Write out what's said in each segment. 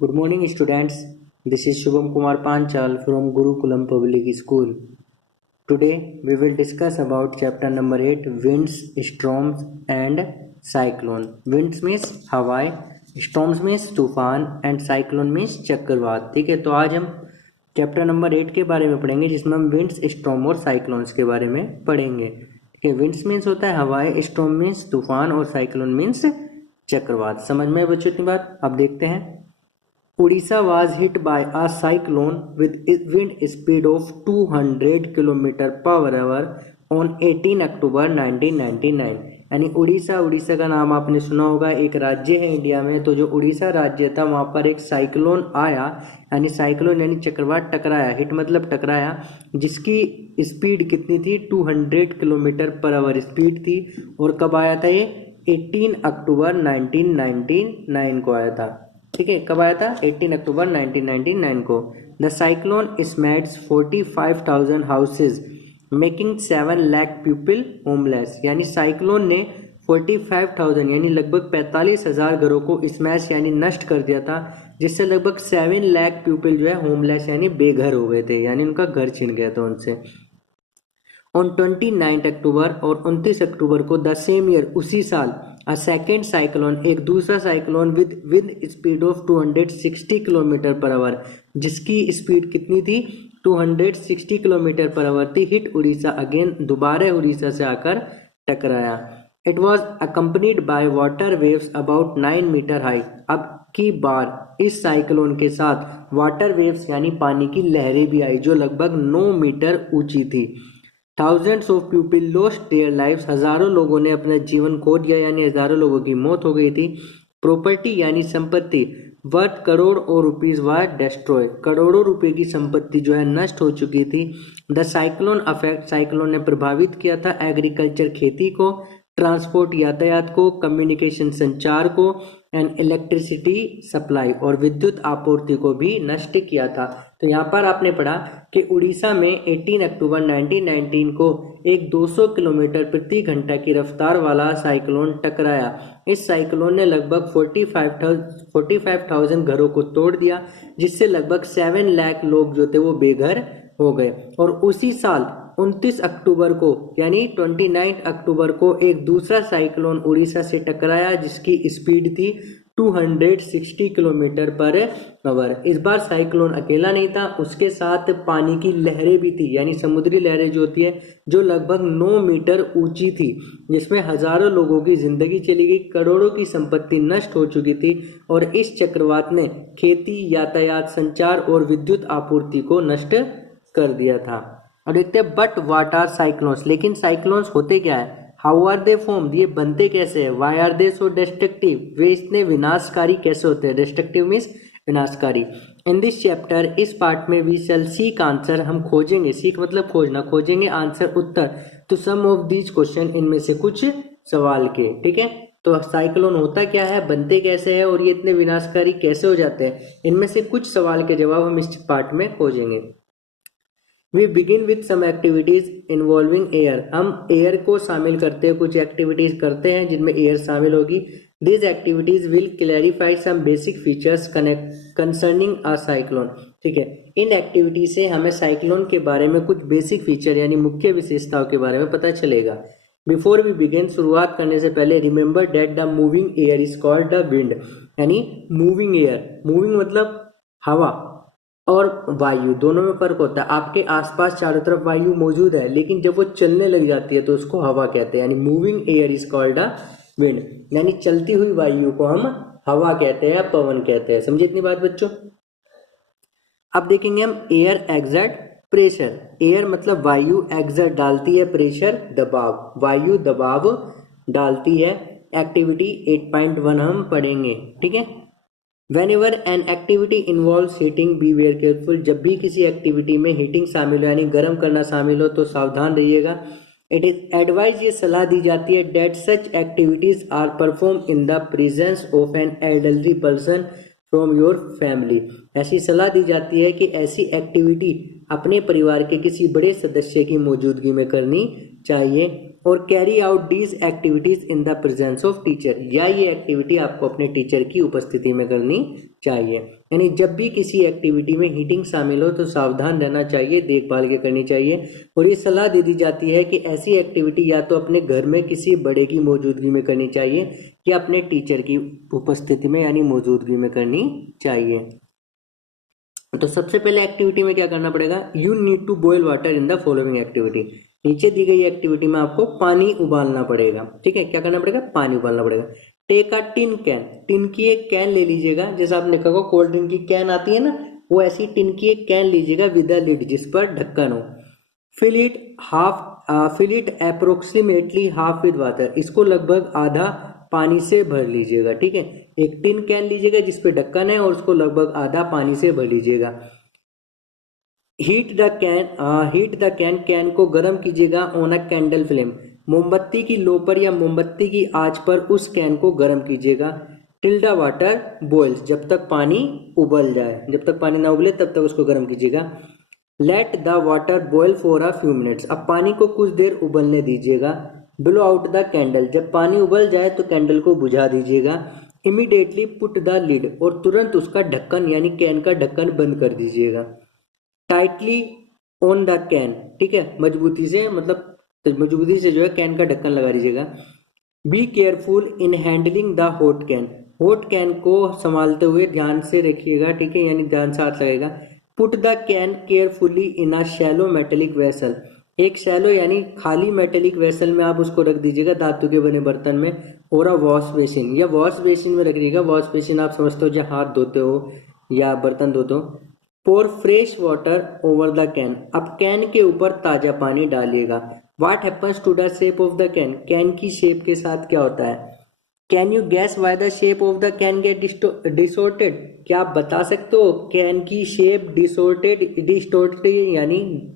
Good morning, students. This is Shubham Kumar Panchal from Gurukulam Public School. Today, we will discuss about chapter number 8, winds, storms, and cyclone. Winds means हवाएं, storms means तूफान, and cyclone means चक्रवात. ठीक है, तो आज हम chapter number 8 के बारे में पढ़ेंगे, जिसमें हम विंड्स, स्टॉर्म और साइक्लोन्स के बारे में पढ़ेंगे. ठीक है, विंड्स मीन्स होता है हवाएं, स्टॉर्म मीन्स तूफान और साइक्लोन मीन्स चक्रवात. समझ में बच्चों इतनी बात. अब देखते हैं. Odisha was hit by a cyclone with wind speed of 200 km per hour on 18 अक्टूबर 1999. यानी उड़ीसा का नाम आपने सुना होगा, एक राज्य है इंडिया में. तो जो उड़ीसा राज्य था वहाँ पर एक साइक्लोन आया, यानी साइक्लोन यानी चक्रवात टकराया. हिट मतलब टकराया, जिसकी स्पीड कितनी थी? 200 किलोमीटर पर आवर स्पीड थी. और कब आया था ये? 18 अक्टूबर 1999 को आया था. ठीक है, कब आया था? 18 अक्टूबर 1999 को. The cyclone smashed 45,000 houses making 7 lakh people homeless. यानी साइक्लोन ने 45,000 यानी लगभग 45,000 घरों को स्मैश यानी नष्ट कर दिया था, जिससे लगभग 7 लाख पीपल जो है होमलेस यानी बेघर हो गए थे, यानी उनका घर छिन गया था उनसे. ऑन 29 अक्टूबर और 29 अक्टूबर को द सेम ईयर, उसी साल, अ सेकेंड साइक्लोन, एक दूसरा cyclone with wind speed of 260 kilometre per hour, जिसकी स्पीड कितनी थी? 260 किलोमीटर पर आवर थी, हिट उड़ीसा अगेन, दोबारा उड़ीसा से आकर टकराया. It was accompanied by water waves about 9 metre height. अब की बार इस साइक्लोन के साथ वाटर वेव्स यानी पानी की लहरें भी आई, जो लगभग 9 मीटर ऊंची थी. Thousands of people lost their lives, हजारों लोगों ने अपना जीवन खो दिया, यानी हजारों लोगों की मौत हो गई थी. प्रॉपर्टी यानी संपत्ति, वर्थ करोड़ और रुपीज वर डिस्ट्रॉय, करोड़ों रुपए की संपत्ति जो है नष्ट हो चुकी थी. द साइक्लोन अफेक्ट, साइक्लोन ने प्रभावित किया था एग्रीकल्चर खेती को, ट्रांसपोर्ट यातायात को, कम्युनिकेशन संचार को, एंड इलेक्ट्रिसिटी सप्लाई और विद्युत आपूर्ति को भी नष्ट किया था. तो यहाँ पर आपने पढ़ा कि उड़ीसा में 18 अक्टूबर 1919 को एक 200 किलोमीटर प्रति घंटा की रफ्तार वाला साइक्लोन टकराया. इस साइक्लोन ने लगभग 45,000 घरों को तोड़ दिया, जिससे लगभग 7 लाख लोग जो थे वो बेघर हो गए. और उसी साल 29 अक्टूबर को यानी 29 अक्टूबर को एक दूसरा साइक्लोन उड़ीसा से टकराया, जिसकी स्पीड थी 260 किलोमीटर पर आवर. इस बार साइक्लोन अकेला नहीं था, उसके साथ पानी की लहरें भी थी, यानी समुद्री लहरें जो होती है, जो लगभग 9 मीटर ऊंची थी, जिसमें हजारों लोगों की जिंदगी चली गई, करोड़ों की संपत्ति नष्ट हो चुकी थी. और इस चक्रवात ने खेती, यातायात, संचार और विद्युत आपूर्ति को नष्ट कर दिया था. और देखते हैं बट व्हाट आर साइक्लोन्स, लेकिन साइक्लोन्स होते क्या है? हाउ आर दे फॉर्म्ड, ये बनते कैसे हैं? Why are they so destructive, वे इतने विनाशकारी कैसे होते हैं? डिस्ट्रक्टिव मीन्स विनाशकारी. इन दिस चैप्टर, इस पार्ट में वी शैल सीक आंसर, हम खोजेंगे, सीख मतलब खोजना, खोजेंगे आंसर उत्तर to some of these question, इनमें से कुछ सवाल के. ठीक है, तो साइक्लोन होता क्या है, बनते कैसे है और ये इतने विनाशकारी कैसे हो जाते हैं, इनमें से कुछ सवाल के जवाब हम इस पार्ट में खोजेंगे. We begin with some activities involving air. हम एयर को शामिल करते हैं, कुछ एक्टिविटीज करते हैं जिनमें एयर शामिल होगी. These activities will clarify some basic features concerning a cyclone. ठीक है, इन एक्टिविटी से हमें साइक्लोन के बारे में कुछ बेसिक फीचर यानी मुख्य विशेषताओं के बारे में पता चलेगा. बिफोर वी बिगिन, शुरुआत करने से पहले, remember that the moving air is called the wind. यानी मूविंग एयर, मूविंग मतलब हवा, और वायु दोनों में फर्क होता है. आपके आसपास चारों तरफ वायु मौजूद है, लेकिन जब वो चलने लग जाती है तो उसको हवा कहते हैं. यानी moving air is called a wind, यानी चलती हुई वायु को हम हवा कहते हैं या पवन कहते हैं. समझे इतनी बात बच्चों. अब देखेंगे हम एयर एक्सर्ट प्रेशर. एयर मतलब वायु, एक्सर्ट डालती है, प्रेशर दबाव, वायु दबाव डालती है. एक्टिविटी 8.1 हम पढ़ेंगे. ठीक है. Whenever an activity involves heating, be very careful. जब भी किसी एक्टिविटी में हीटिंग शामिल हो यानी गर्म करना शामिल हो तो सावधान रहिएगा. इट इज एडवाइज, ये सलाह दी जाती है, that such activities are perform in the presence of an elderly person from your family. ऐसी सलाह दी जाती है कि ऐसी एक्टिविटी अपने परिवार के किसी बड़े सदस्य की मौजूदगी में करनी चाहिए। और carry out these activities in the presence of teacher, या ये एक्टिविटी आपको अपने टीचर की उपस्थिति में करनी चाहिए। यानी जब भी किसी एक्टिविटी में हीटिंग शामिल हो तो सावधान रहना चाहिए, देखभाल के करनी चाहिए। और ये सलाह दे दी जाती है कि ऐसी एक्टिविटी या तो अपने घर में किसी बड़े की मौजूदगी में करनी चाहिए या अपने टीचर की उपस्थिति में यानी मौजूदगी में करनी चाहिए। तो सबसे पहले एक्टिविटी में क्या करना पड़ेगा, you need to boil water in the following activity. नीचे दी गई एक्टिविटी में आपको पानी उबालना पड़ेगा। ठीक है, क्या करना पड़ेगा, पानी उबालना पड़ेगा। Take a tin can, tin की एक कैन ले लीजिएगा, जैसे आपने कहा कोल्ड ड्रिंक की कैन आती है ना, वो ऐसी टिन की एक कैन लीजिएगा विद अ लिड, जिस पर ढक्कन हो। Fill it approximately half with water, इसको लगभग आधा पानी से भर लीजिएगा। ठीक है, एक टिन कैन लीजिएगा जिस पे ढक्कन है और उसको लगभग आधा पानी से भर लीजिएगा। हीट द कैन, कैन को गर्म कीजिएगा ऑन अ कैंडल फ्लेम, मोमबत्ती की लो पर या मोमबत्ती की आंच पर उस कैन को गर्म कीजिएगा। टिल द वाटर बॉइल्स, जब तक पानी उबल जाए, जब तक पानी ना उबले तब तक उसको गर्म कीजिएगा। Let the water boil for a few minutes, अब पानी को कुछ देर उबलने दीजिएगा। ब्लो आउट द कैंडल, जब पानी उबल जाए तो कैंडल को बुझा दीजिएगा। इमीडिएटली पुट द लिड, और तुरंत उसका ढक्कन यानी कैन का ढक्कन बंद कर दीजिएगा। टाइटली ऑन द कैन, ठीक है, मजबूती से, मतलब मजबूती से जो है कैन का ढक्कन लगा दीजिएगा। Be careful in handling the hot can, hot can को संभालते हुए ध्यान से रखिएगा। ठीक है, यानी ध्यान से हाथ लगेगा। Put the can carefully in a shallow metallic vessel, एक शैलो यानी खाली मेटेलिक वेसल में आप उसको रख दीजिएगा, धातु के बने बर्तन में। और अ वॉश बेसिन, या वॉश बेसिन में रख दीजिएगा। वॉश बेसिन आप समझते हो जहाँ हाथ धोते हो या बर्तन धोते हो। Pour fresh water over the can, अब कैन के ऊपर ताजा पानी डालिएगा। What happens to the shape of the can, can की शेप के साथ क्या होता है। Can you guess why the shape of the can get distorted, क्या आप बता सकते हो कैन की शेप डिस्टोर्टेड यानी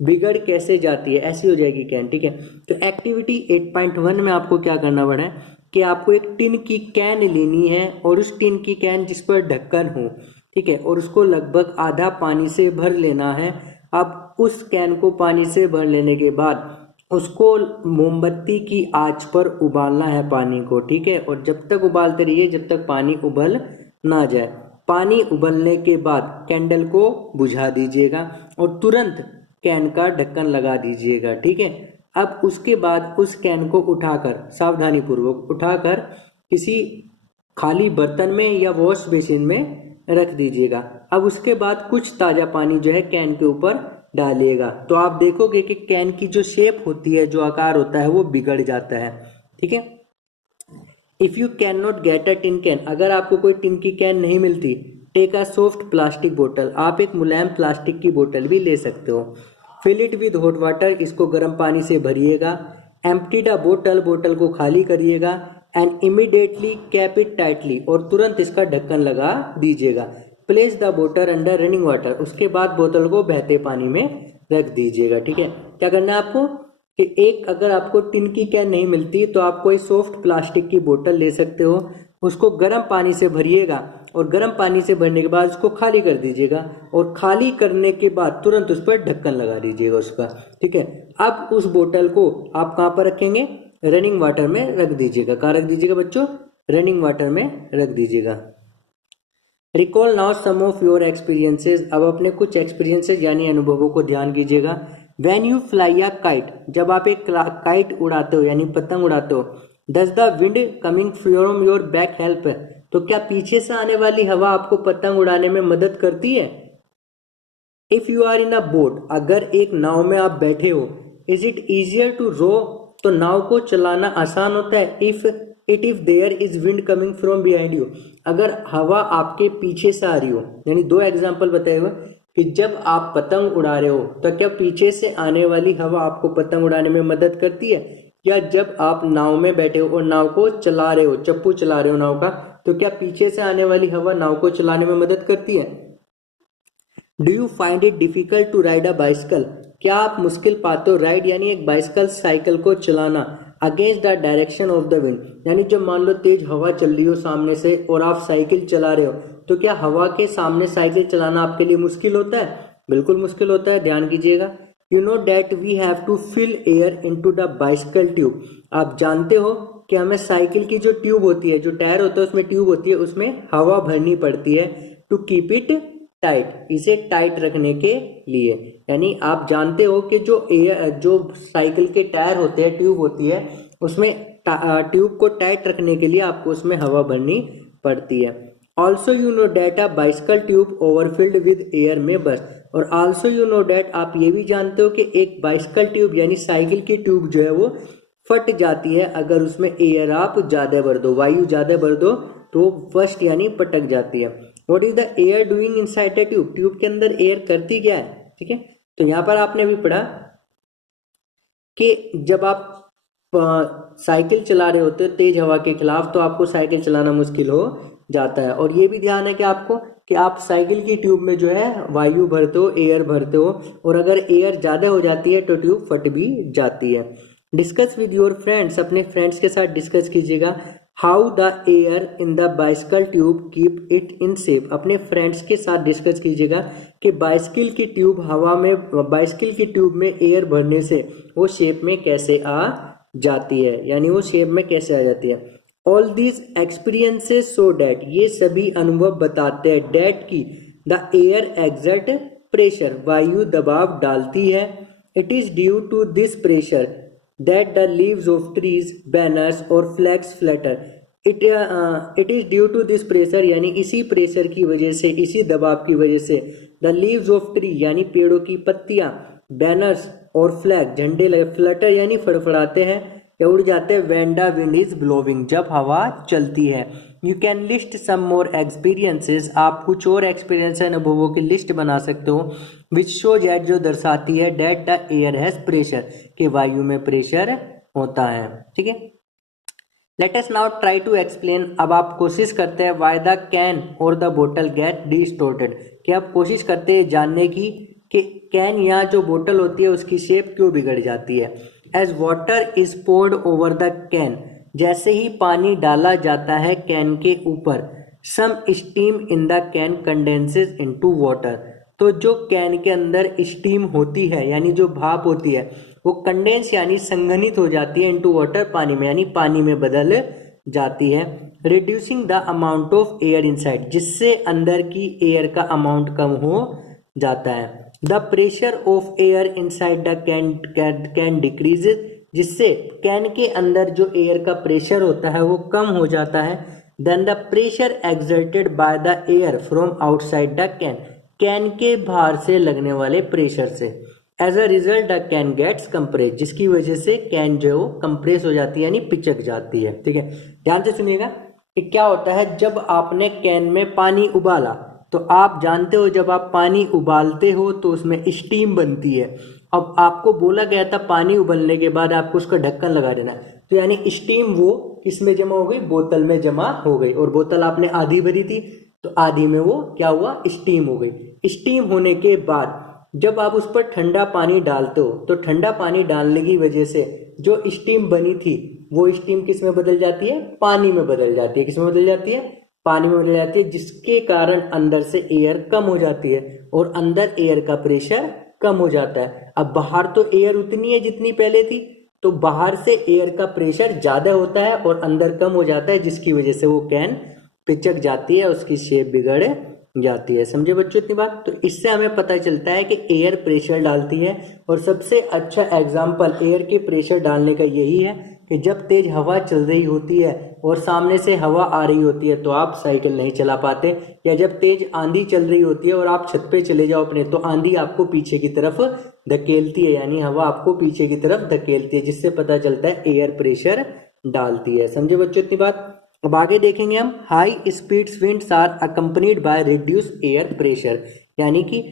बिगड़ कैसे जाती है, ऐसी हो जाएगी कैन। ठीक है, तो एक्टिविटी 8.1 में आपको क्या करना पड़ा है कि आपको एक टिन की कैन लेनी है, और उस टिन की कैन जिस पर ढक्कन हो, ठीक है, और उसको लगभग आधा पानी से भर लेना है। अब उस कैन को पानी से भर लेने के बाद उसको मोमबत्ती की आंच पर उबालना है पानी को। ठीक है, और जब तक उबालते रहिए जब तक पानी उबल ना जाए। पानी उबलने के बाद कैंडल को बुझा दीजिएगा और तुरंत कैन का ढक्कन लगा दीजिएगा। ठीक है, अब उसके बाद उस कैन को उठाकर, सावधानी पूर्वक उठाकर, किसी खाली बर्तन में या वॉश बेसिन में रख दीजिएगा। अब उसके बाद कुछ ताजा पानी जो है कैन के ऊपर डालिएगा, तो आप देखोगे कि कैन की जो शेप होती है, जो आकार होता है, वो बिगड़ जाता है। ठीक है, if you can not get a tin can, अगर आपको कोई टिन की कैन नहीं मिलती, टेक अ सॉफ्ट प्लास्टिक बोतल, आप एक मुलायम प्लास्टिक की बोतल भी ले सकते हो। Fill it with hot water, इसको गर्म पानी से भरिएगा। एम्प्टी द बोतल, बोतल को खाली करिएगा। And immediately cap it tightly, और तुरंत इसका ढक्कन लगा दीजिएगा। प्लेस द बोतल अंडर रनिंग वाटर, उसके बाद बोतल को बहते पानी में रख दीजिएगा। ठीक है, क्या करना है आपको कि एक, अगर आपको टिन की कैन नहीं मिलती तो आप कोई सॉफ्ट प्लास्टिक की बोतल ले सकते हो, उसको गर्म पानी से भरिएगा, और गर्म पानी से भरने के बाद उसको खाली कर दीजिएगा, और खाली करने के बाद तुरंत उस पर ढक्कन लगा दीजिएगा उसका। ठीक है, अब उस बोतल को आप कहाँ पर रखेंगे, रनिंग वाटर में रख दीजिएगा। कहाँ रख दीजिएगा बच्चों, रनिंग वाटर में रख दीजिएगा। Recall now some of your experiences, अब अपने कुछ एक्सपीरियंसेस यानी अनुभवों को ध्यान कीजिएगा। When you fly a kite, जब आप एक काइट उड़ाते हो यानी पतंग उड़ाते हो। Does the wind coming from your back help, तो क्या पीछे से आने वाली हवा आपको पतंग उड़ाने में मदद करती है। If you are in a boat, अगर एक नाव में आप बैठे हो। Is it easier to row, तो नाव को चलाना आसान होता है। If there is wind coming from behind you, अगर हवा आपके पीछे से आ रही हो, यानी दो एग्जाम्पल बताए हुए कि जब आप पतंग उड़ा रहे हो तो क्या पीछे से आने वाली हवा आपको पतंग उड़ाने में मदद करती है, या जब आप नाव में बैठे हो और नाव को चला रहे हो, चप्पू चला रहे हो नाव का, तो क्या पीछे से आने वाली हवा नाव को चलाने में मदद करती है। Do you find it difficult to ride a bicycle, क्या आप मुश्किल पाते हो राइड यानी एक बाइसिकल साइकिल को चलाना against the direction of the wind, यानी जब मान लो तेज हवा चल रही हो सामने से और आप साइकिल चला रहे हो, तो क्या हवा के सामने साइकिल चलाना आपके लिए मुश्किल होता है। बिल्कुल मुश्किल होता है, ध्यान कीजिएगा। You know that we have to fill air into the bicycle tube. आप जानते हो कि हमें साइकिल की जो ट्यूब होती है, जो टायर होता है उसमें ट्यूब होती है, उसमें हवा भरनी पड़ती है टू कीप इट टाइट, इसे टाइट रखने के लिए। यानी आप जानते हो कि जो एयर, जो साइकिल के टायर होते हैं, ट्यूब होती है, उसमें ट्यूब को टाइट रखने के लिए आपको उसमें हवा भरनी पड़ती है। Also you know that a bicycle tube overfilled with air में बस्ट। और ऑल्सो यू नो डैट, आप ये भी जानते हो कि एक बाइसिकल ट्यूब यानी साइकिल की ट्यूब जो है वो फट जाती है अगर उसमें एयर आप ज्यादा भर दो, वायु ज्यादा भर दो, तो फर्स्ट यानी पटक जाती है। What is the air doing inside the tube, tube के अंदर एयर करती क्या है, ठीक है। तो यहाँ पर आपने भी पढ़ा कि जब आप साइकिल चला रहे होते हो तेज हवा के खिलाफ, तो आपको साइकिल चलाना मुश्किल हो जाता है। और ये भी ध्यान है कि आपको कि आप साइकिल की ट्यूब में जो है वायु भरते हो, एयर भरते हो, और अगर एयर ज्यादा हो जाती है तो ट्यूब फट भी जाती है। डिस्कस विद योर फ्रेंड्स, अपने फ्रेंड्स के साथ डिस्कस कीजिएगा। How the air in the bicycle tube keep it in shape, अपने फ्रेंड्स के साथ डिस्कस कीजिएगा कि बाइसिकल की ट्यूब हवा में, बाइसिकल की ट्यूब में एयर भरने से वो शेप में कैसे आ जाती है, यानी वो शेप में कैसे आ जाती है। All these experiences so that, ये सभी अनुभव बताते हैं डैट की द एयर एग्जर्ट प्रेशर, वायु दबाव डालती है। It is due to this pressure that the leaves of trees, banners और flags flutter. It is due to this pressure, यानी इसी प्रेशर की वजह से, इसी दबाव की वजह से, द लीव्स ऑफ ट्री यानी पेड़ों की पत्तियां, बैनर्स और फ्लैग झंडे लगे, फ्लटर यानी फड़फड़ाते हैं या उड़ जाते हैं, when the wind is blowing, जब हवा चलती है। You can list some more experiences, आप कुछ और एक्सपीरियंस अनुभवों की लिस्ट बना सकते हो, विच शो दैट, जो दर्शाती है, that the air has pressure, कि वायु में प्रेशर होता है, ठीक है। Let us now try to explain, अब आप कोशिश करते हैं वाई द कैन और द बोतल गेट डिस्टोर्टेड, कि आप कोशिश करते हैं जानने की कि कैन या जो बोतल होती है उसकी शेप क्यों बिगड़ जाती है। As water is poured over the can, जैसे ही पानी डाला जाता है कैन के ऊपर, some steam in the can condenses into water, तो जो कैन के अंदर स्टीम होती है यानी जो भाप होती है वो कंडेंस यानी संघनित हो जाती है इनटू वाटर, पानी में, यानी पानी में बदल जाती है। Reducing the amount of air inside, जिससे अंदर की एयर का अमाउंट कम हो जाता है। The pressure of air inside the can decreases, जिससे कैन के अंदर जो एयर का प्रेशर होता है वो कम हो जाता है। Then the pressure exerted by the air from outside the can, can के बाहर से लगने वाले प्रेशर से। As a result the can gets compress, जिसकी वजह से कैन जो कंप्रेस हो जाती है यानी पिचक जाती है, ठीक है। ध्यान से सुनिएगा कि क्या होता है, जब आपने कैन में पानी उबाला तो आप जानते हो जब आप पानी उबालते हो तो उसमें स्टीम बनती है। अब आपको बोला गया था पानी उबलने के बाद आपको उसका ढक्कन लगा देना, तो यानी स्टीम वो किसमें जमा हो गई, बोतल में जमा हो गई, और बोतल आपने आधी भरी थी तो आधी में वो क्या हुआ, स्टीम हो गई। स्टीम होने के बाद जब आप उस पर ठंडा पानी डालते हो तो ठंडा पानी डालने की वजह से जो स्टीम बनी थी वो स्टीम किस में बदल जाती है, पानी में बदल जाती है। किस में बदल जाती है, पानी में बदल जाती है, जिसके कारण अंदर से एयर कम हो जाती है और अंदर एयर का प्रेशर कम हो जाता है। अब बाहर तो एयर उतनी है जितनी पहले थी, तो बाहर से एयर का प्रेशर ज्यादा होता है और अंदर कम हो जाता है, जिसकी वजह से वो कैन पिचक जाती है, उसकी शेप बिगड़ जाती है। समझे बच्चों इतनी बात। तो इससे हमें पता चलता है कि एयर प्रेशर डालती है, और सबसे अच्छा एग्जाम्पल एयर के प्रेशर डालने का यही है कि जब तेज हवा चल रही होती है और सामने से हवा आ रही होती है तो आप साइकिल नहीं चला पाते, या जब तेज आंधी चल रही होती है और आप छत पे चले जाओ अपने, तो आंधी आपको पीछे की तरफ धकेलती है, यानी हवा आपको पीछे की तरफ धकेलती है, जिससे पता चलता है एयर प्रेशर डालती है। समझे बच्चों इतनी बात। अब आगे देखेंगे हम, high speed winds are accompanied by reduce air pressure, यानी कि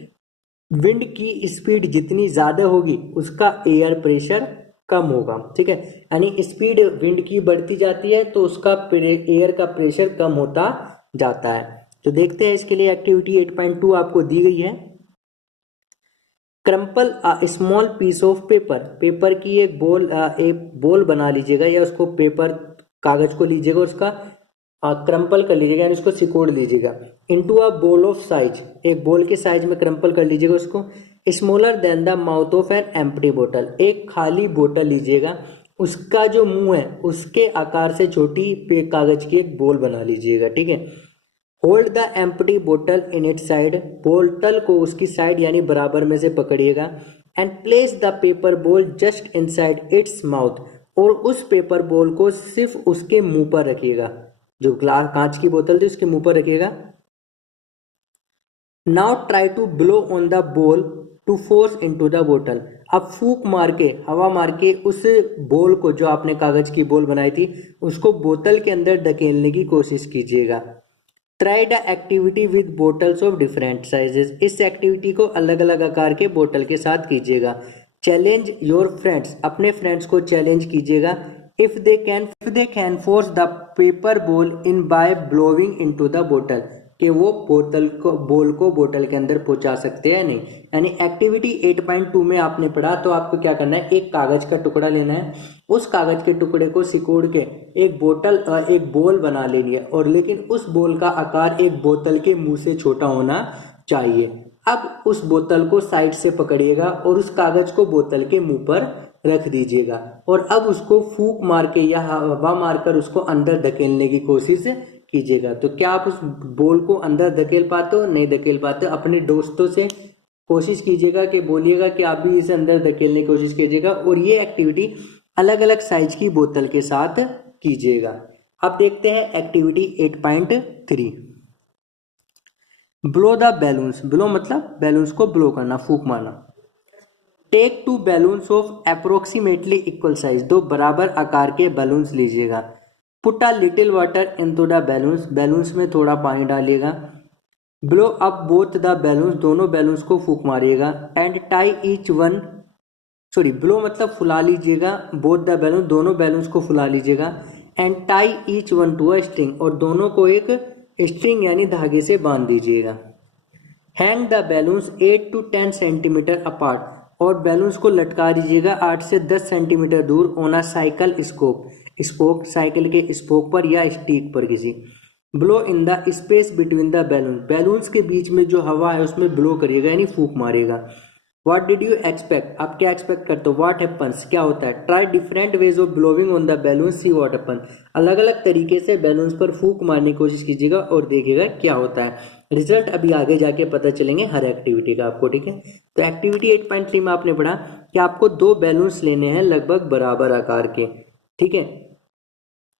विंड की स्पीड जितनी ज्यादा होगी उसका एयर प्रेशर कम होगा, ठीक है। यानी स्पीड विंड की बढ़ती जाती है तो उसका एयर का प्रेशर कम होता जाता है। तो देखते हैं इसके लिए एक्टिविटी 8.2 आपको दी गई है। Crumple a small piece of paper, paper की एक बोल बना लीजिएगा, या उसको पेपर कागज को लीजिएगा, उसका क्रम्पल कर लीजिएगा, यानी उसको सिकोड़ लीजिएगा। Into a bowl of size, एक बोल के साइज में क्रम्पल कर लीजिएगा उसको। Smaller than the mouth of an empty बोतल, एक खाली बोतल लीजिएगा, उसका जो मुंह है उसके आकार से छोटी पे कागज की एक बोल बना लीजिएगा, ठीक है। होल्ड द एम्प्टी बोतल इन इट साइड, बोतल को उसकी साइड यानी बराबर में से पकड़िएगा। एंड प्लेस द पेपर बोल जस्ट इनसाइड इट्स माउथ, और उस पेपर बोल को सिर्फ उसके मुंह पर रखिएगा, जो ग्लास कांच की बोतल थी उसके मुंह पर रखिएगा। Now try to blow on the ball to force into the bottle, अब फूंक मार के, हवा मार के उस बोल को, जो आपने कागज की बोल बनाई थी, उसको बोतल के अंदर धकेलने की कोशिश कीजिएगा। Try the activity with bottles of different sizes, इस एक्टिविटी को अलग अलग आकार के बोतल के साथ कीजिएगा। चैलेंज योर फ्रेंड्स, अपने फ्रेंड्स को चैलेंज कीजिएगा। If they can force the paper ball in by blowing into the bottle, कि वो बोल को बोतल के अंदर पहुंचा सकते हैं नहीं। यानी एक्टिविटी 8.2 में आपने पढ़ा, तो आपको क्या करना है, एक कागज का टुकड़ा लेना है, उस कागज के टुकड़े को सिकोड़ के एक बोल बना लेनी है, और लेकिन उस बोल का आकार एक बोतल के मुंह से छोटा होना चाहिए। अब उस बोतल को साइड से पकड़िएगा और उस कागज को बोतल के मुंह पर रख दीजिएगा, और अब उसको फूंक मार के या हवा मारकर उसको अंदर धकेलने की कोशिश कीजिएगा। तो क्या आप उस बोल को अंदर धकेल पाते हो? नहीं धकेल पाते। अपने दोस्तों से कोशिश कीजिएगा कि बोलिएगा कि आप भी इसे अंदर धकेलने की कोशिश कीजिएगा, और ये एक्टिविटी अलग अलग साइज की बोतल के साथ कीजिएगा। अब देखते हैं activity 8.3, blow the balloons. Blow मतलब बैलून्स को ब्लो करना, फूंक मारना। Take 2 balloons of approximately equal size, 2 बराबर आकार के बैलून्स लीजिएगा। Put a little water into the balloons, balloons में थोड़ा पानी डालिएगा। Blow up both the balloons, दोनों बैलून्स को फूंक मारिएगा। And tie each one, blow मतलब फुला लीजिएगा, बोथ द बैलून, दोनों बैलून्स को फुला लीजिएगा। And tie each one to a string, और दोनों को एक स्ट्रिंग यानी धागे से बांध दीजिएगा। Hang the balloons 8 to 10 centimetre apart, और बैलून्स को लटका दीजिएगा 8 से 10 सेंटीमीटर दूर। On a cycle spoke, cycle के स्पोक पर या स्टिक पर किसी। Blow in the space between the balloons के बीच में जो हवा है उसमें ब्लो करिएगा, यानी फूंक मारिएगा। व्हाट डिड यू एक्सपेक्ट, आप क्या एक्सपेक्ट करते हो? व्हाट हैपन्स, क्या होता है? Try different ways of blowing on the balloons, see what happen, अलग अलग तरीके से बैलून्स पर फूंक मारने की कोशिश कीजिएगा और देखिएगा क्या होता है। रिजल्ट अभी आगे जाके पता चलेंगे हर एक्टिविटी का आपको, ठीक है। तो एक्टिविटी 8.3 में आपने पढ़ा कि आपको 2 बैलून्स लेने हैं लगभग बराबर आकार के, ठीक है।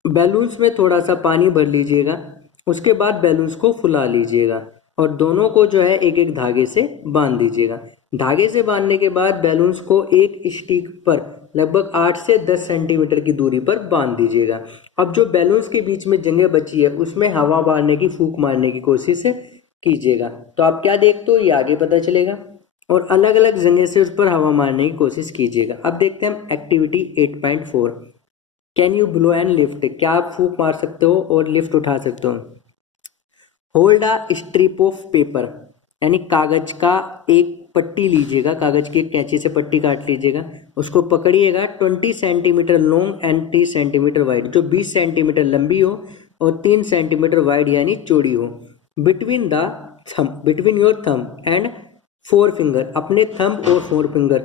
बैलून्स में थोड़ा सा पानी भर लीजिएगा, उसके बाद बैलून्स को फुला लीजिएगा, और दोनों को जो है एक एक धागे से बांध दीजिएगा। धागे से बांधने के बाद बैलून्स को एक स्टिक पर लगभग 8 से 10 सेंटीमीटर की दूरी पर बांध दीजिएगा। अब जो बैलून्स के बीच में जगह बची है उसमें हवा मारने की, फूंक मारने की कोशिश कीजिएगा। तो आप क्या देखते हो, ये आगे पता चलेगा, और अलग अलग जगह से उस पर हवा मारने की कोशिश कीजिएगा। अब देखते हैं हम activity 8.4, can you blow and lift, क्या आप फूंक मार सकते हो और लिफ्ट उठा सकते हो? Hold a strip of paper, यानी कागज का एक पट्टी लीजिएगा, कागज की एक कैंची से पट्टी काट लीजिएगा, उसको पकड़िएगा। 20 centimetre long and 30 centimetre wide, जो 20 सेंटीमीटर लंबी हो और 3 सेंटीमीटर वाइड यानी चौड़ी हो। Between your thumb and 4 finger, अपने थंब और 4 फिंगर,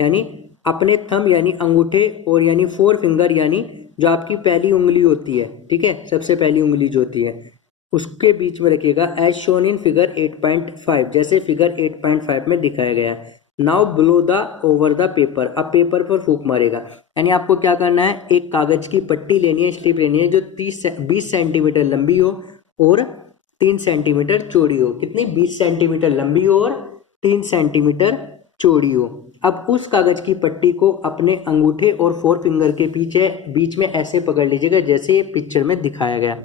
यानी अपने थंब यानी अंगूठे और यानी 4 फिंगर यानी जो आपकी पहली उंगली होती है, ठीक है, सबसे पहली उंगली जो होती है उसके बीच में रखिएगा। एज शोन इन फिगर 8.5, जैसे फिगर 8.5 में दिखाया गया। Now blow the over the paper, अब पेपर पर फूंक मारेगा, यानी आपको क्या करना है, एक कागज की पट्टी लेनी है, स्ट्रिप लेनी है जो 20 सेंटीमीटर लंबी हो और 3 सेंटीमीटर चौड़ी हो। कितनी? 20 सेंटीमीटर लंबी हो और 3 सेंटीमीटर चौड़ी हो। अब उस कागज की पट्टी को अपने अंगूठे और 4 फिंगर के बीच में ऐसे पकड़ लीजिएगा जैसे पिक्चर में दिखाया गया।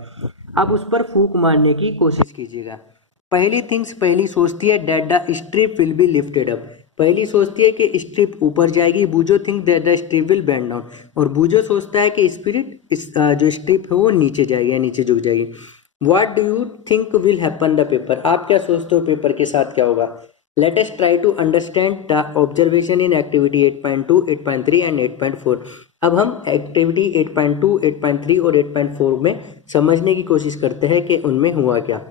अब उस पर फूंक मारने की कोशिश कीजिएगा। पहली सोचती है that the strip will be lifted up, Paheli सोचती है कि स्ट्रिप ऊपर जाएगी। Boojho think that the strip will bend down, और बूजो सोचता है कि जो स्ट्रिप है वो नीचे जाएगी या नीचे झुक जाएगी। What do you think will happen the paper, आप क्या सोचते हो पेपर के साथ क्या होगा? Let us try to understand the observation in activity 8.2, 8.3 and 8.4. अब हम एक्टिविटी 8.2, 8.3 और 8.4 में समझने की कोशिश करते हैं कि उनमें हुआ क्या।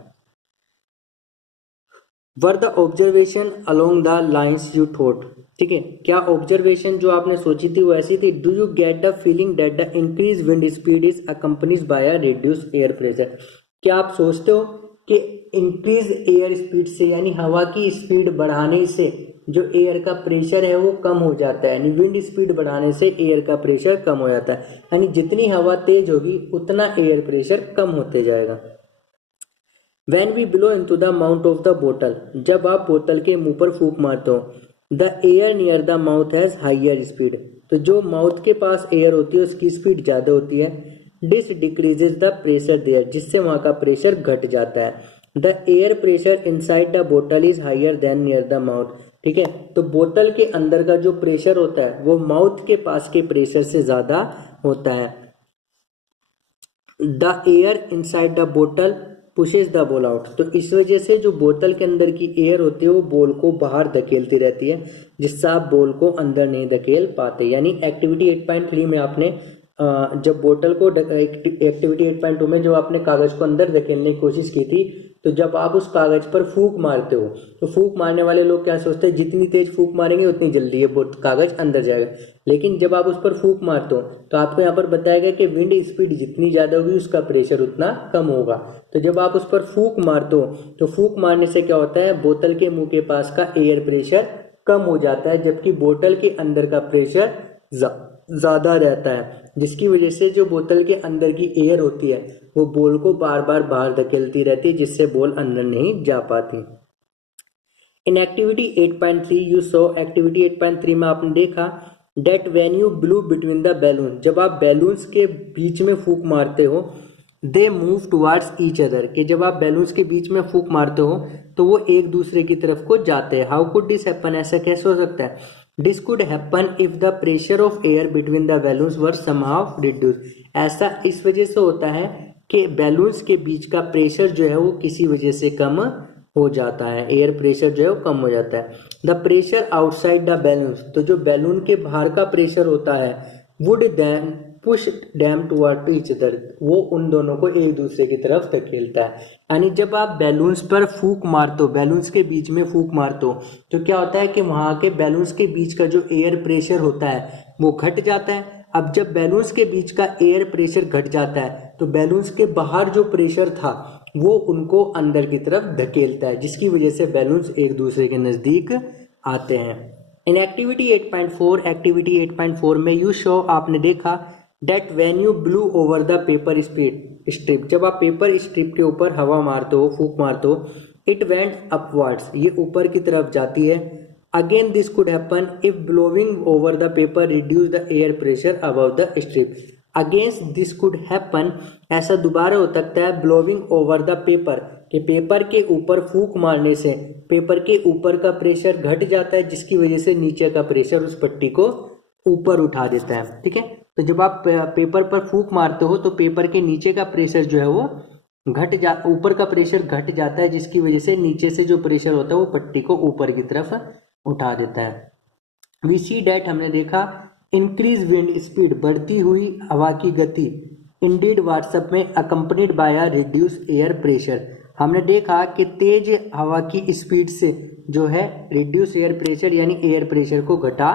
Were the observation along the lines you thought, ठीक है, क्या ऑब्जर्वेशन जो आपने सोची थी वो ऐसी थी। Do you get the feeling that the increase wind speed is accompanied by a reduce air pressure, क्या आप सोचते हो कि इंक्रीज एयर स्पीड से यानी हवा की स्पीड बढ़ाने से जो एयर का प्रेशर है वो कम हो जाता है, यानी विंड स्पीड बढ़ाने से एयर का प्रेशर कम हो जाता है, यानी जितनी हवा तेज होगी उतना एयर प्रेशर कम होते जाएगा। When we blow into the mouth of the bottle, जब आप बोतल के मुंह पर फूंक मारते हो, the air near the mouth has higher speed, तो जो माउथ के पास एयर होती है उसकी स्पीड ज़्यादा होती है। This decreases the pressure there, जिससे वहाँ का प्रेशर घट जाता है। The air pressure inside the bottle is higher than near the mouth, ठीक है, तो बोतल के अंदर का जो प्रेशर होता है वो माउथ के पास के प्रेशर से ज़्यादा होता है। द एयर इनसाइड द बोतल पुशेज द बॉल आउट, तो इस वजह से जो बोतल के अंदर की एयर होती है वो बॉल को बाहर धकेलती रहती है, जिससे आप बॉल को अंदर नहीं धकेल पाते। यानी एक्टिविटी 8.3 में आपने जब बोतल को एक्टिविटी 8.2 में जो आपने कागज को अंदर धकेलने की कोशिश की थी, तो जब आप उस कागज पर फूंक मारते हो तो फूंक मारने वाले लोग क्या सोचते हैं, जितनी तेज फूंक मारेंगे उतनी जल्दी ये कागज अंदर जाएगा। लेकिन जब आप उस पर फूंक मारते हो तो आपको यहाँ पर बताया गया कि विंड स्पीड जितनी ज़्यादा होगी उसका प्रेशर उतना कम होगा। तो जब आप उस पर फूंक मारते हो तो फूंक मारने से क्या होता है, बोतल के मुंह के पास का एयर प्रेशर कम हो जाता है, जबकि बोतल के अंदर का प्रेशर ज़्यादा रहता है, जिसकी वजह से जो बोतल के अंदर की एयर होती है वो बॉल को बार बार बाहर धकेलती रहती है, जिससे बॉल अंदर नहीं जा पाती। In activity 8.3 you saw, activity 8.3 में आपने देखा that when you blew between the balloon, जब आप बैलून्स के बीच में फूंक मारते हो, they move towards each other, कि जब आप बैलून्स के बीच में फूंक मारते हो तो वो एक दूसरे की तरफ को जाते हैं। हाउ कुड दिस हैपन, ऐसा कैसे हो सकता है। This could happen if the pressure of air between the balloons were somehow reduce, ऐसा इस वजह से होता है कि बैलून्स के बीच का प्रेशर जो है वो किसी वजह से कम हो जाता है, एयर प्रेशर जो है वो कम हो जाता है। The pressure outside the balloons, तो जो बैलून के बाहर का प्रेशर होता है would then push them toward each other, वो उन दोनों को एक दूसरे की तरफ धकेलता है। यानी जब आप बैलून्स पर फूंक मारते हो, बैलून्स के बीच में फूंक मारते हो, तो क्या होता है कि वहाँ के बैलून्स के बीच का जो एयर प्रेशर होता है वो घट जाता है। अब जब बैलून्स के बीच का एयर प्रेशर घट जाता है तो बैलून्स के बाहर जो प्रेशर था वो उनको अंदर की तरफ धकेलता है, जिसकी वजह से बैलून्स एक दूसरे के नज़दीक आते हैं। इन एक्टिविटी 8.4, एक्टिविटी 8.4 में यू शो, आपने देखा that when you blew over the paper strip, जब आप पेपर स्ट्रिप के ऊपर हवा मारते हो, फूंक मारते हो, इट वेंट अपवर्ड्स, ये ऊपर की तरफ जाती है। Again this could happen if blowing over the paper reduce the air pressure above the strip, against this could happen, ऐसा दोबारा हो सकता है ब्लोइंग ओवर द पेपर, कि पेपर के ऊपर फूंक मारने से पेपर के ऊपर का प्रेशर घट जाता है, जिसकी वजह से नीचे का प्रेशर उस पट्टी को ऊपर उठा देता है। ठीक है, तो जब आप पेपर पर फूंक मारते हो तो पेपर के नीचे का प्रेशर जो है वो ऊपर का प्रेशर घट जाता है, जिसकी वजह से नीचे से जो प्रेशर होता है वो पट्टी को ऊपर की तरफ उठा देता है। वी सी डैट, हमने देखा इंक्रीज विंड स्पीड, बढ़ती हुई हवा की गति, इंडीड व्हाट्सएप में accompanied by a reduce air pressure, हमने देखा कि तेज हवा की स्पीड से जो है रिड्यूस एयर प्रेशर यानी एयर प्रेशर को घटा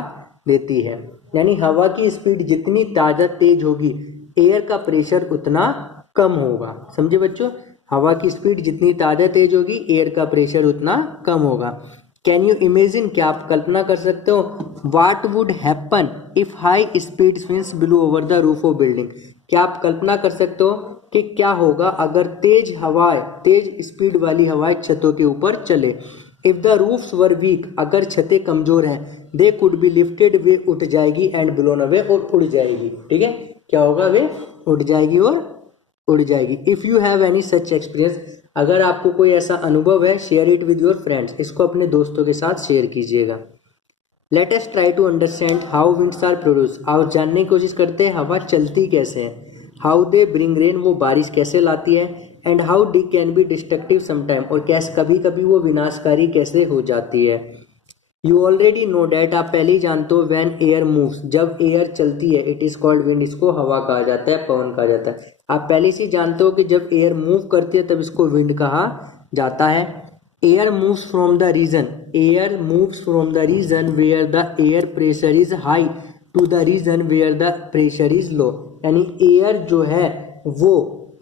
देती है। यानी हवा की स्पीड जितनी ताज़ा तेज होगी एयर का प्रेशर उतना कम होगा। समझे बच्चों, हवा की स्पीड जितनी ताज़ा तेज होगी एयर का प्रेशर उतना कम होगा। कैन यू इमेजिन, क्या आप कल्पना कर सकते हो, what would happen if high speed winds blue over the roof of building, क्या आप कल्पना कर सकते हो कि क्या होगा अगर तेज हवाएं, तेज स्पीड वाली हवाएं छतों के ऊपर चले। If the roofs were weak, अगर छतें कमजोर हैं, दे कुड बी लिफ्टेड, वे उठ जाएगी, एंड ब्लोन अवे, और उड़ जाएगी। ठीक है, क्या होगा, वे उड़ जाएगी और उड़ जाएगी। If you have any such experience, अगर आपको कोई ऐसा अनुभव है, share it with your friends, इसको अपने दोस्तों के साथ शेयर कीजिएगा। Let us try to understand how winds are produce, आओ जानने की कोशिश करते हैं हवा चलती कैसे है। हाउ दे ब्रिंग रेन, वो बारिश कैसे लाती है। And how D can be destructive sometime, और कैसे कभी कभी वो विनाशकारी कैसे हो जाती है। यू ऑलरेडी नो डैट, आप पहले ही जानते हो, व्हेन एयर मूव्स, जब एयर चलती है, इट इज कॉल्ड विंड, इसको हवा कहा जाता है, पवन कहा जाता है। आप पहले से जानते हो कि जब एयर मूव करती है तब इसको विंड कहा जाता है। Air moves from the region, air moves from the region where the air pressure is high to the region where the pressure is low, यानी एयर जो है वो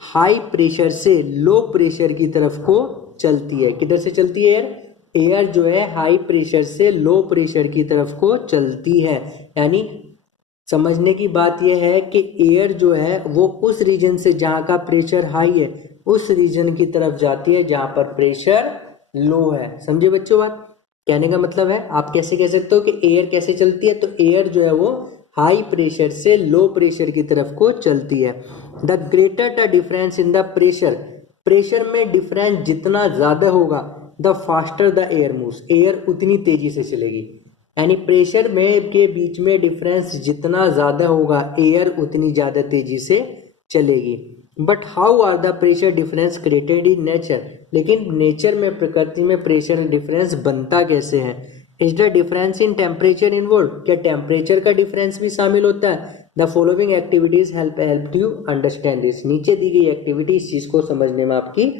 हाई प्रेशर से लो प्रेशर की तरफ को चलती है। किधर से चलती है एयर? एयर जो है हाई प्रेशर से लो प्रेशर की तरफ को चलती है। यानी समझने की बात यह है कि एयर जो है वो उस रीजन से जहां का प्रेशर हाई है उस रीजन की तरफ जाती है जहां पर प्रेशर लो है। समझे बच्चों बात? कहने का मतलब है, आप कैसे कह सकते हो कि एयर कैसे चलती है, तो एयर जो है वो हाई प्रेशर से लो प्रेशर की तरफ को चलती है। The greater the difference in the pressure, pressure में डिफरेंस जितना ज्यादा होगा, the faster the air moves, air उतनी तेजी से चलेगी। यानी प्रेशर में के बीच में डिफरेंस जितना ज्यादा होगा, एयर उतनी ज्यादा तेजी से चलेगी। But how are the pressure difference created in nature, लेकिन नेचर में, प्रकृति में प्रेशर डिफरेंस बनता कैसे है? Is the difference in temperature involve, क्या टेम्परेचर का डिफरेंस भी शामिल होता है? The following activities help you understand this, नीचे दी गई एक्टिविटी इस चीज को समझने में आपकी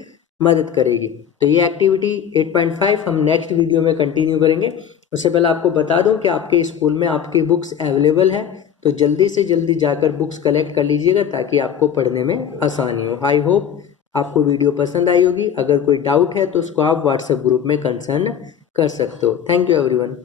मदद करेगी। तो ये एक्टिविटी 8.5 हम नेक्स्ट वीडियो में कंटिन्यू करेंगे। उससे पहले आपको बता दूं कि आपके स्कूल में आपकी बुक्स अवेलेबल है, तो जल्दी से जल्दी जाकर बुक्स कलेक्ट कर लीजिएगा ताकि आपको पढ़ने में आसानी हो। आई होप आपको वीडियो पसंद आई होगी। अगर कोई डाउट है तो उसको आप व्हाट्सएप ग्रुप में कंसर्न कर सकते हो। Thank you everyone.